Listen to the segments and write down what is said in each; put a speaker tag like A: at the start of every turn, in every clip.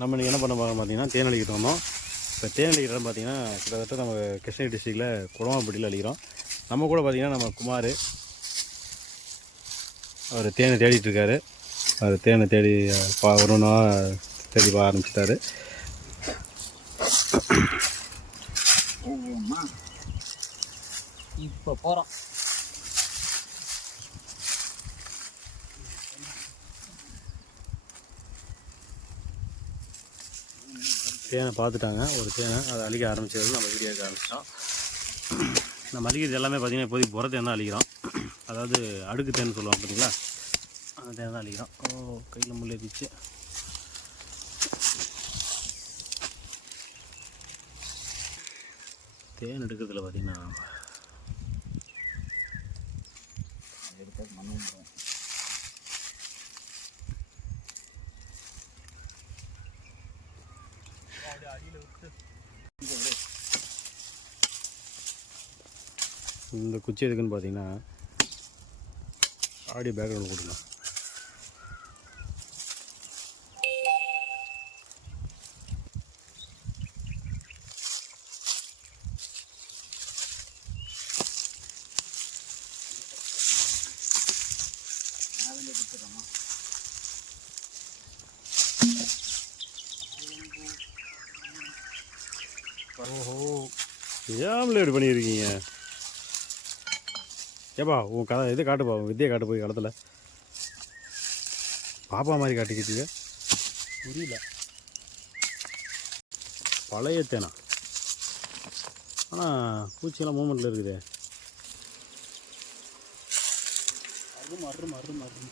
A: நம்ம இன்னைக்கு என்ன பண்ண போகிறோம் பார்த்தீங்கன்னா தேன் அழிக்கிட்டு வந்தோம். இப்போ தேன் அழிக்கிற இடம் பார்த்தீங்கன்னா கிட்டத்தட்ட நம்ம கிருஷ்ணகிரி டிஸ்ட்ரிக்டில் குடமாப்பட்டியில் அழிக்கிறோம் நம்ம கூட பார்த்திங்கன்னா நம்ம குமார் அவர் தேனை தேடிட்டு இருக்காரு. அவர் தேனை தேடி பா வரணும்னா தேடி பா ஆரம்பிச்சிட்டாரு.
B: இப்போ போகிறோம்
A: தேனை பார்த்துட்டாங்க. ஒரு தேனை அதை அழிக்க ஆரம்பிச்சது நம்ம வீடியோ எடுக்க ஆரம்பிச்சிட்டோம். நம்ம அழிக்கிறது எல்லாமே பார்த்திங்கன்னா இப்போதைக்கு புற தேன் தான் அழிக்கிறோம். அதாவது அடுக்கு தேன் சொல்லுவாங்க பார்த்தீங்களா? அந்த தேனை தான் அழிக்கிறோம். ஓ கையில் முள்ளே பிச்சு தேன் எடுக்கிறதுல பார்த்தீங்கன்னா இந்த குச்சி எதுக்குன்னு பார்த்தீங்கன்னா ஆடியோ பேக்ரவுண்ட் கொடுக்கலாம் ஓஹோ ஏன் இப்படி பண்ணியிருக்கீங்க ஏப்பா உன் கதை இது காட்டுப்பா? உன் வித்தியை காட்டு போய் களத்தில். பாப்பா மாதிரி காட்டிக்கிட்டீங்க. புரியல. பழைய தேனா? ஆனால் பூச்சியெல்லாம் மூமெண்ட்டில் இருக்குதே.
B: அரும் அரும் அரும் அரும்.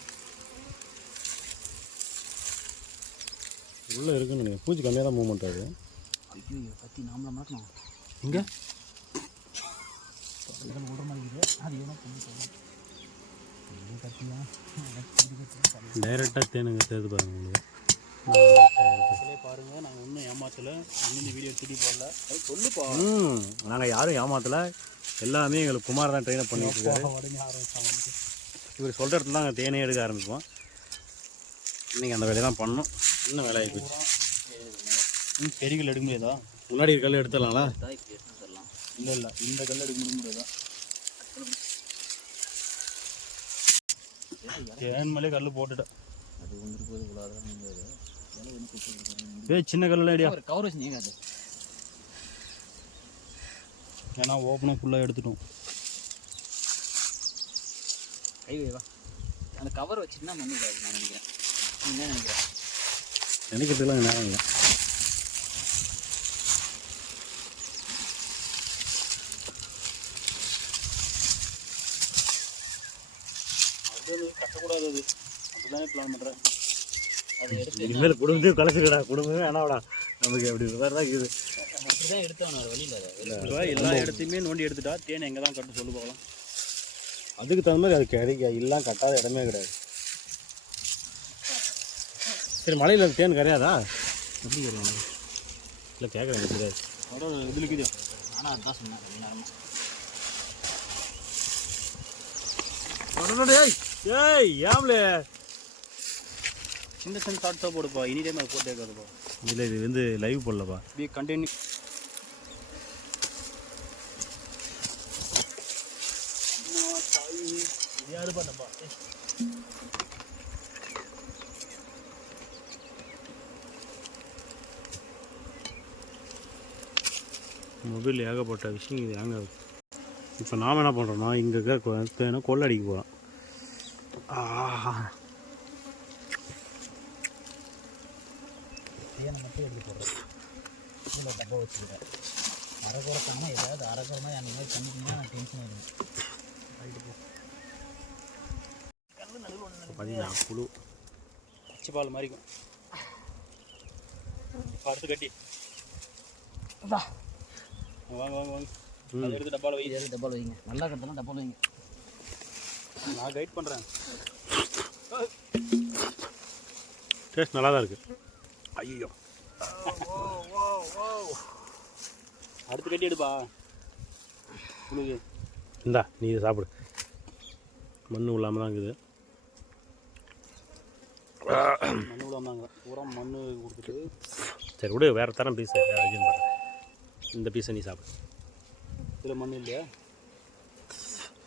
A: உள்ளே இருக்குன்னு நினைக்கிறேன். பூச்சி கம்மியாக தான் மூமெண்ட் ஆகுது.
B: ஐயோ கத்தி நாமளை மாட்டணும்
A: இங்கே
B: இதில் விடுற மாதிரி இருக்குது அது
A: டைரெக்டாக தேனுங்க தேர்து பாருங்க உங்களுக்கு.
B: இதிலே பாருங்க நாங்கள் இன்னும் ஏமாத்தல. இன்னும் இந்த வீடியோ திருப்பி போடல. அது சொல்லுப்பா.
A: ம் நாங்கள் யாரும் ஏமாத்தலை. எல்லாமே எங்களுக்கு குமார் தான் ட்ரெயினப் பண்ணிட்டு இருக்காரு. இவர் சொல்கிற இடத்துல நாங்கள் தேனே எடுக்க ஆரம்பிப்போம். இன்றைக்கி அந்த வேலையை தான் பண்ணோம். இன்னும் வேலையாகி போச்சு.
B: ம் பெரிய கல் எடுக்க முடியாதா?
A: முன்னாடி கல் எடுத்துடலாங்களா
B: இல்லை இல்லை. இந்த கல் எடுக்க முடியாதா ஏன் மேலே கல் போட்டுட்டேன். அது வந்துட்டு போது இவ்வளோ
A: ஏய் சின்ன கல்லாம் ஐடியா
B: கவரேஜ் நீங்க அது ஏன்னா ஓப்பனாக ஃபுல்லாக எடுத்துட்டோம். கை வைவா அந்த கவர் வச்சுருந்தா மண்ணு நான் நினைக்கிறேன். என்ன நினைக்கிறேன்
A: நினைக்கிறதுலாம் நேரம் இல்லை
B: அது கட்டக்கூடாது அது. அப்படிதானே பிளான் பண்ணுறேன்
A: இனிமேல் குடும்பத்தையும் கலக்குறடா குடும்பமே வேணாடா நமக்கு அப்படி வேறு தான் இருக்குது.
B: அப்படி தான் எடுத்தவன் வழியில் எல்லா இடத்தையுமே நோண்டி எடுத்துட்டா தேன் எங்கே தான் கட்டு சொல்லு பார்க்கலாம்
A: அதுக்கு தகுந்த மாதிரி அது கிடைக்க எல்லாம் கட்டாத இடமே கிடையாது. சரி மலையில் தேன் கிடையாதா?
B: எப்படி கிடையாது?
A: இல்லை கேட்குறேன்
B: அதான் இதில் இருக்குது. ஆனால் அதுதான் சொன்னேன்
A: ஏய் ஏம்லே?
B: சின்ன சின்ன ஷார்ட்ஸாக போடுப்பா இனி டைம் அதை போட்டே இருக்காதுப்பா.
A: இல்லை இது வந்து லைவ் போடலப்பா.
B: பி கண்டினியூ யாரு பண்ணப்பா
A: மொபைல் ஏகப்பட்ட விஷயம் இது ஏங்க இப்போ நாம் என்ன பண்ணுறோம்னா இங்கே இருக்க தேனை கொள்ளடிக்க போகிறோம்
B: தேனை மட்டும் எடுத்து போடுறேன். இதில் டப்பா வச்சுக்கிறேன். அரைக்குறக்காமல் ஏதாவது அரைக்குறமா அந்த மாதிரி பண்ணிட்டீங்கன்னா நான் டென்ஷன் போ.
A: பார்த்தீங்கன்னா குழு
B: பச்சை பால் மாதிரிக்கும் இப்போ அடுத்து கட்டி. வாங்க வாங்க வாங்க அதை எடுத்து டப்பாவில் வை. எடுத்து டப்பாவில் வைங்க. நல்லா கட்டலாம் டப்பாவில் வைங்க. நான் கைட் பண்ணுறேன்
A: டேஸ்ட் நல்லா தான் இருக்குது ஐயோ.
B: அடுத்து கட்டி எடுப்பா. உனக்கு.
A: இந்தா நீ இதை சாப்பிடு. மண் இல்லாமல் தான் இருக்குது.
B: மண்ணு விடாமாங்க பூரா மண்ணு கொடுத்துட்டு.
A: சரி விடு வேறு தரம் பீஸ் அர்ஜுன் பாரு. இந்த பீஸை நீ சாப்பிடு.
B: இதில் மண் இல்லையா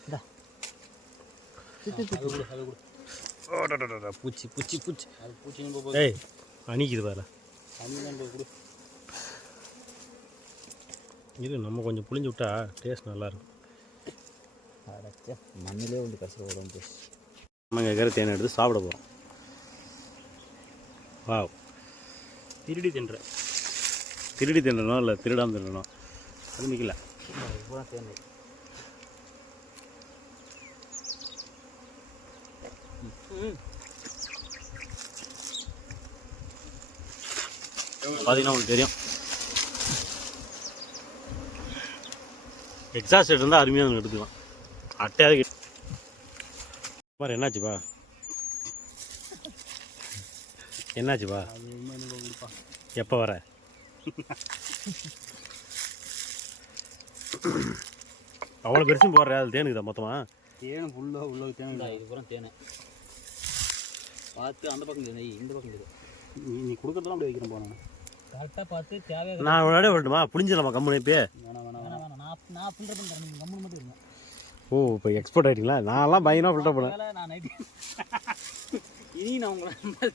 B: இந்தா சித்து சித்து அது கொடு அது கொடு
A: ஓடடடடா, பூச்சி பூச்சி பூச்சி
B: பூச்சி
A: ஏய் அணிக்குது வேற இது நம்ம கொஞ்சம் புளிஞ்சு விட்டா டேஸ்ட் நல்லாயிருக்கும்
B: மண்ணிலே வந்து கடைசியில் உடம்பு
A: நம்ம கேட்குற தேனை எடுத்து சாப்பிட போகிறோம் வா திருடி தின்ற. திருடி தின்றணும் இல்லை திருடாமல் தின்றணும் அது மிக்கல
B: தேனை
A: பார்த்தீங்கன்னா உங்களுக்கு தெரியும். எக்ஸாஸ்ட் இருந்தால் அருமையாக நம்ம எடுத்துக்கலாம். அட்டையாக பாரு என்னாச்சுப்பா? என்னாச்சுப்பா? எப்போ வர? அவ்வளோ பெருசும் போடுற அது தேனுக்குதா மொத்தமாக
B: தேனை ஃபுல்லாக உள்ள தேனை இது பூரா தேனை. பார்த்து அந்த பக்கம் நெய் இந்த பக்கம் இருக்குது
A: நீ நீ கொடுக்கறதெல்லாம் அப்படி வைக்கிறேன் போனேன்.
B: கரெக்டாக பார்த்து தேவை
A: நான் இடம் வரட்டுமா புளிஞ்சிடலாமா கம்மு இப்போ
B: வேணாம் வேணாம் வேணாம் வேணாம். நான் நான் ஃபில்டர் பண்ணுறேன் நீங்கள் மட்டும் இருங்க.
A: ஓ இப்போ எக்ஸ்போர்ட் ஆகிட்டீங்களா நான்லாம் பயங்கரமாக ஃபில்டர் பண்ணேன்.
B: நான் நைட்டு இனி நான் உங்களை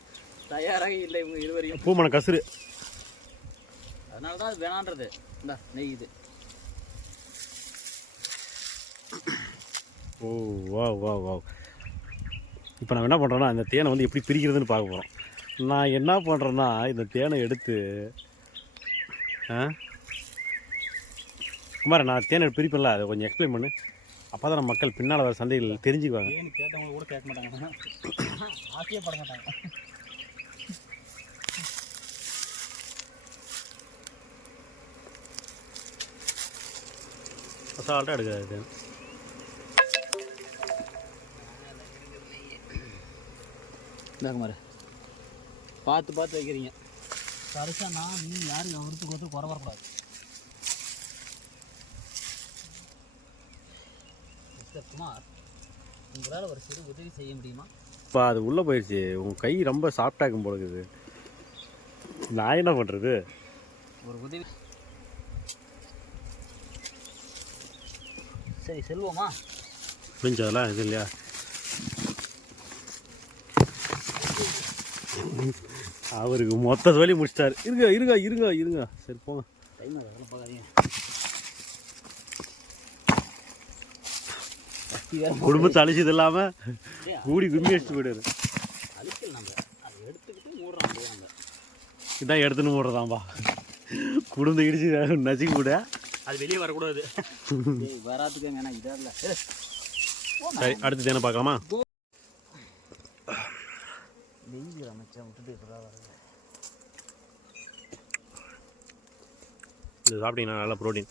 B: தயாராக இல்லை இவங்க இதுவரையும்
A: பூமனை கசுரு
B: அதனால தான் வேணான்றது. இந்த நெய் இது.
A: ஓ வா வா வா இப்போ நான் என்ன பண்ணுறேன்னா இந்த தேனை வந்து எப்படி பிரிக்கிறதுன்னு பார்க்க போகிறோம் நான் என்ன பண்ணுறேன்னா இந்த தேனை எடுத்து ஆ? குமார் நான் தேனை பிரிப்பேன்ல அதை கொஞ்சம் எக்ஸ்பிளைன் பண்ணு. அப்போ தான் நம்ம மக்கள் பின்னால் வர சந்தைகள் தெரிஞ்சுக்குவாங்க.
B: கேட்டவங்க கூட கேட்க மாட்டாங்க. ஆசையே பட மாட்டாங்க.
A: அசால்ட்டாக எடுக்காது
B: இந்தாங்க மாதிரி பார்த்து பார்த்து வைக்கிறீங்க. கடைசியாக நான் நீ யாரும் ஒருத்துக்கு ஒருத்தர் குறை வரக்கூடாது மிஸ்டர் குமார் உங்களால் ஒரு சிறு உதவி செய்ய முடியுமா?
A: இப்போ அது உள்ளே போயிடுச்சு உன் கை ரொம்ப சாஃப்டாகும் போல இருக்குது. நான் என்ன பண்ணுறது
B: ஒரு உதவி. சரி செல்வோமா?
A: புரிஞ்சதெல்லாம் இது இல்லையா? அவருக்கு மொத்த வலி முடிச்சிட்டாரு. இருங்க இருங்க இருங்க இருங்க. சரி போங்க. குடும்பத்தை அழிச்சது இல்லாமல்
B: ஏய்,
A: கூடி கும்மி அடிச்சுட்டு
B: நம்ம.
A: இதான் எடுத்துன்னு போடுறதாம்பா குடும்பத்தை இடிச்சு நசுக்கி கூட
B: அது வெளியே வரக்கூடாது. வராதுக்கு வேணா
A: சரி அடுத்து தேனை பார்க்கலாமா?
B: வெயில் அமைச்சா விட்டுட்டு இப்பதான் வருது
A: இது சாப்பிட்டீங்கன்னா நல்ல ப்ரோட்டீன்.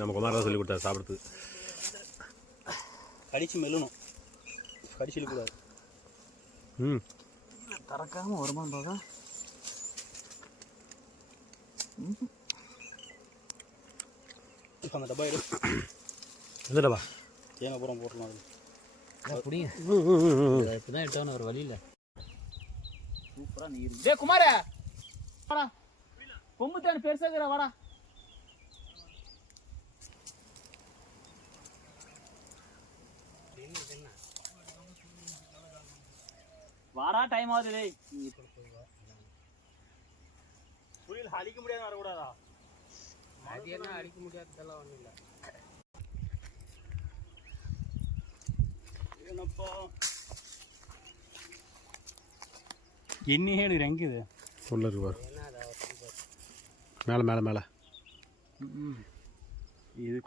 A: நம்ம குமார் தான் சொல்லி கொடுத்தாரு சாப்பிட்றதுக்கு.
B: கடிச்சு மெல்லணும். கடிச்சு கூடாது.
A: ம்.
B: திறக்காம வருமானம் பார்த்தா? இப்போ அந்த டப்பா எடு.
A: எந்தடா
B: தேங்காய் பூரம் போட்டுலாம் அது பிடிங்க.
A: ம் ம் ம் ம்
B: இப்போ தான் எடுத்தவன ஒரு வழி இல்லை சூப்பராக நீர் டே குமார! வாடா. கொம்பு தேன் பெருசாகிற வாடா. வாடா டைம் ஆகுது டேய்.
A: புரியல அழிக்க முடியாது வரக்கூடாதா?
B: அது என்ன அடிக்க முடியாததெல்லாம் ஒன்றும் இல்லை.
A: என்னப்பா
B: எண்ணெயே எனக்கு ரெங்குது
A: உள்ள இருக்கு மேலே மேலே மேலே. இது